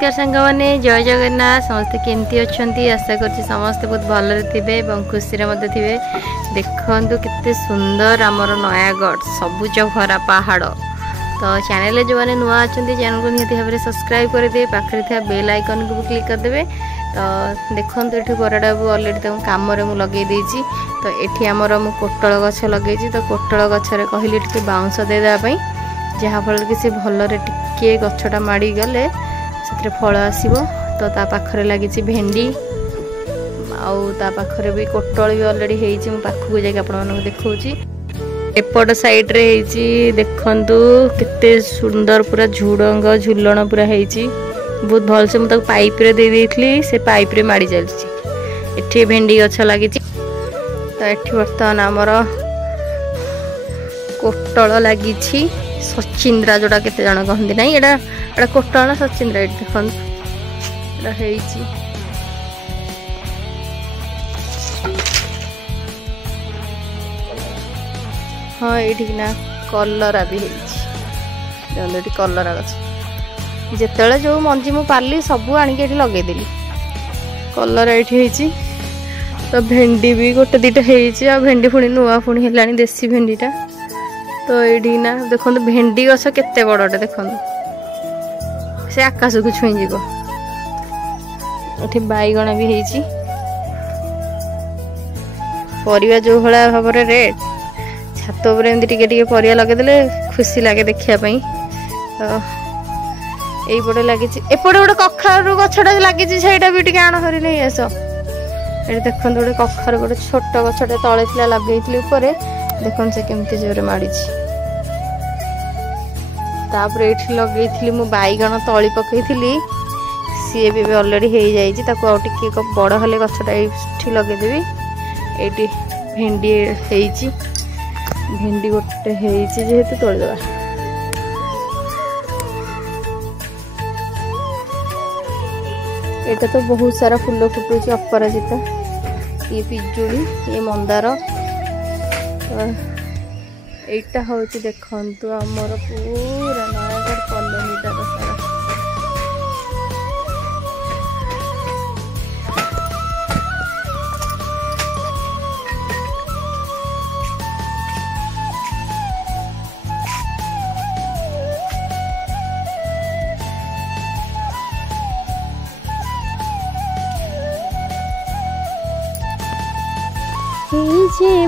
नमस्कार सांग मैंने जय जगन्नाथ समस्ते केमती अच्छा आशा कर समस्ते बहुत भलरे थे खुशी थे देखु केते सुंदर आमर नयागढ़ सबुज भरा पहाड़ तो चैनल जो मैंने नुआ अच्छा चैनल को निहती भाव में सब्सक्राइब करदे पाखे था बेल आइकन को भी क्लिक करदे तो देखो ये बराटा को अलरेडी कम लगे तो ये आमर मु कोटल गछ लगे तो कोटल गचर कहली टे बाउंश देदेपी जहाँफल कि सी भलरे टिके गछटा माड़ी गले से फल आसब तो ता पाखरे लगी भेंडी आ पाखरे भी कोटल भी अलरेडी हो पाखक जाकि देखा एपट साइड रे देखु केते सुंदर पूरा झुड़ंग झुलण पूरा होती बहुत भल से मुझे पाइप रे दे देइथली से पाइप रे माड़ी चलती एठी भेंडी गछ लगी तो एठी बर्तमान आमर कोटल लगी सचिंद्रा जोड़ा केते जण कहंदी नहीं एटा कोटल ना सचिंद्रा देखो हाँ ये ना कलरा भी है कलरा गछ जिते जो मंजी मु पाली सब आनिक लगेदेली कलरा ये तो भेंडी भी गोटे दीटा आ भेंडी पुणी नुआ पुणी है देसी भेंडीटा तो ये ना देखो भेंडी गछ केते बड़टे देखो से आकाश को छुई ये बैगण भी है परिवा जो भाया भाव में रेट छात टे परिया लगेदे खुशी लगे देखापी तो यहीपटे लगी एपटे गोटे कखारू गछटा लगी भी टे आण हरी नहीं आस ये देखो गोटे कखारू गोटे छोट गछटे तले था लगे देखो से केमती जोरे माड़ी तापर ये लगे मु बैगण तली पकई सी भी अलरेडी हो जाए बड़ हेले गछटा ये लगेदेवी ये भेंडी हो भेंडी गोटे जेहेतु तोड़देवा यहाँ तो बहुत सारा फूल फुटुची अपराजिता ये पिजुड़ी ये मंदार यहाँ हूँ देखु आमर पूरा नयागढ़ कॉलोनीटा सारा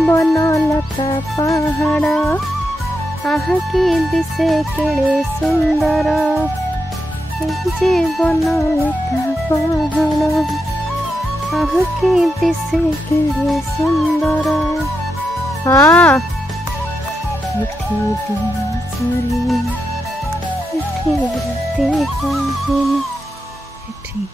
बनलता पहाड़ आह की दिशे केड़े सुंदर बनलता पहाड़ आह की दिशे केड़े सुंदर हाँ दिन सारी राती